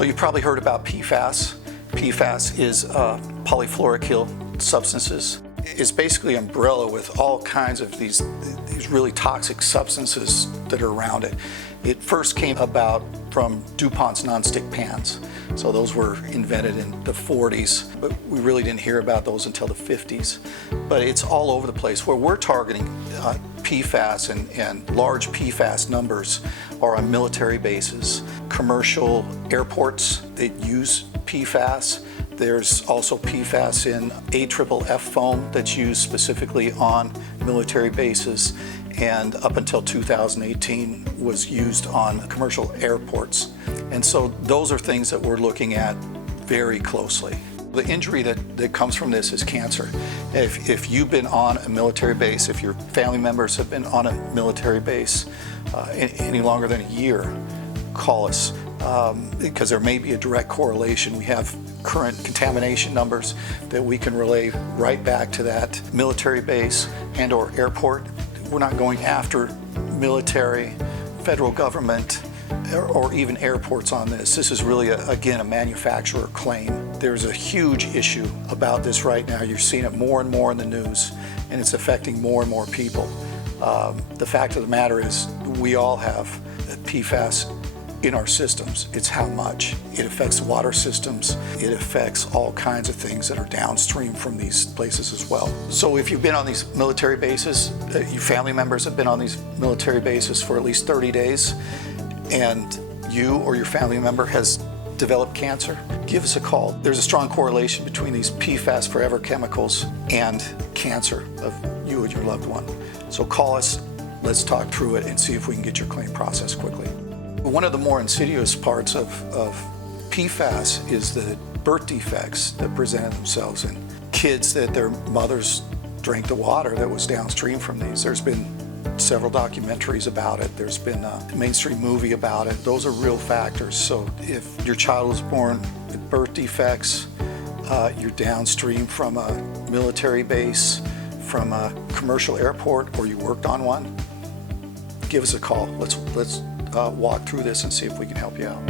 So you've probably heard about PFAS. PFAS is polyfluoroalkyl substances. It's basically an umbrella with all kinds of these really toxic substances that are around it. It first came about from DuPont's nonstick pans. So those were invented in the 40s, but we really didn't hear about those until the 50s. But it's all over the place. Where we're targeting PFAS and large PFAS numbers are on military bases, commercial airports that use PFAS. There's also PFAS in AFFF foam that's used specifically on military bases, and up until 2018 was used on commercial airports. And so those are things that we're looking at very closely. The injury that comes from this is cancer. If you've been on a military base, if your family members have been on a military base any longer than a year, call us, because there may be a direct correlation. We have current contamination numbers that we can relay right back to that military base and or airport. We're not going after military, federal government, or even airports on this. This is really, again, a manufacturer claim. There's a huge issue about this right now. You're seeing it more and more in the news, and it's affecting more and more people. The fact of the matter is we all have PFAS in our systems. It's how much. It affects water systems. It affects all kinds of things that are downstream from these places as well. So if you've been on these military bases, your family members have been on these military bases for at least 30 days, and you or your family member has developed cancer, give us a call. There's a strong correlation between these PFAS forever chemicals and cancer of you and your loved one. So call us, let's talk through it and see if we can get your claim processed quickly. One of the more insidious parts of PFAS is the birth defects that presented themselves in kids that their mothers drank the water that was downstream from these. There's been several documentaries about it. There's been a mainstream movie about it. Those are real factors. So if your child was born with birth defects, you're downstream from a military base, from a commercial airport, or you worked on one, give us a call. Let's walk through this and see if we can help you out.